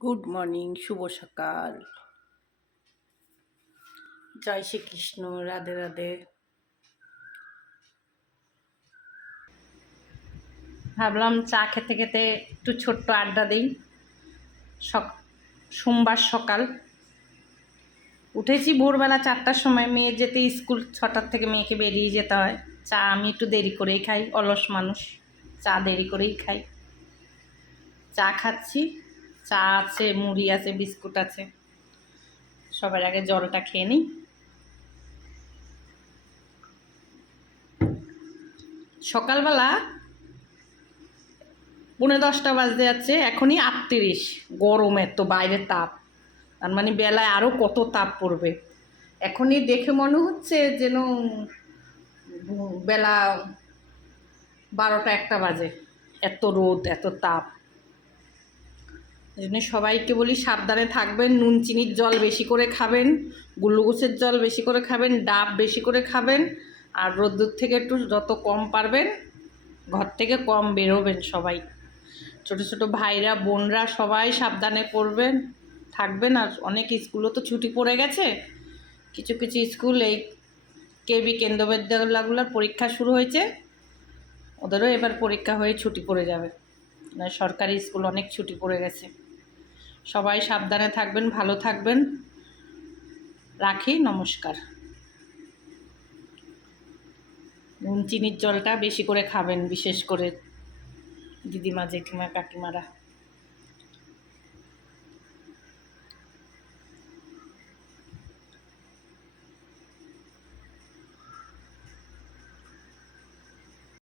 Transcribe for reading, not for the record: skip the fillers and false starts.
Good morning, শুভ সকাল। জয় শ্রীকৃষ্ণ, রাধে রাধে। ভাবলাম চা খেতে খেতে একটু ছোট্ট আড্ডা দিই। সোমবার সকাল উঠেছি ভোরবেলা 4টার সময়, মেয়ে যেতে স্কুল 6টার থেকে মেয়েকে বেরিয়ে যেতে হয়। চা আমি একটু দেরি করেই খাই, অলস মানুষ, চা দেরি করেই খাই। চা খাচ্ছি, চা আছে, মুড়ি আছে, বিস্কুট আছে। সবার আগে জলটা খেয়ে নিই। সকালবেলা 9:30 বাজতে যাচ্ছে, এখনই 38, গরম, এত বাইরের তাপ। তার মানে বেলায় আরও কত তাপ পড়বে। এখনই দেখে মনে হচ্ছে যেন বেলা 12টা 1টা বাজে, এত রোদ, এত তাপ। এই জন্য সবাইকে বলি সাবধানে থাকবেন, নুন চিনির জল বেশি করে খাবেন, গ্লুকোজের জল বেশি করে খাবেন, ডাব বেশি করে খাবেন। আর রোদ্দুর থেকে একটু যত কম পারবেন ঘর থেকে কম বেরোবেন সবাই। ছোটো ছোটো ভাইরা বোনরা সবাই সাবধানে পড়বেন, থাকবেন। আর অনেক স্কুলও তো ছুটি পড়ে গেছে। কিছু কিছু স্কুল এই কেবি কেন্দ্র বিদ্যালয়গুলোর পরীক্ষা শুরু হয়েছে, ওদেরও এবার পরীক্ষা হয়ে ছুটি পড়ে যাবে। সরকারি স্কুল অনেক ছুটি পড়ে গেছে। সবাই সাবধানে থাকবেন, ভালো থাকবেন। রাখি, নমস্কার। নুন চিনির জলটা বেশি করে খাবেন, বিশেষ করে দিদিমা, জেঠিমা, কাকিমারা।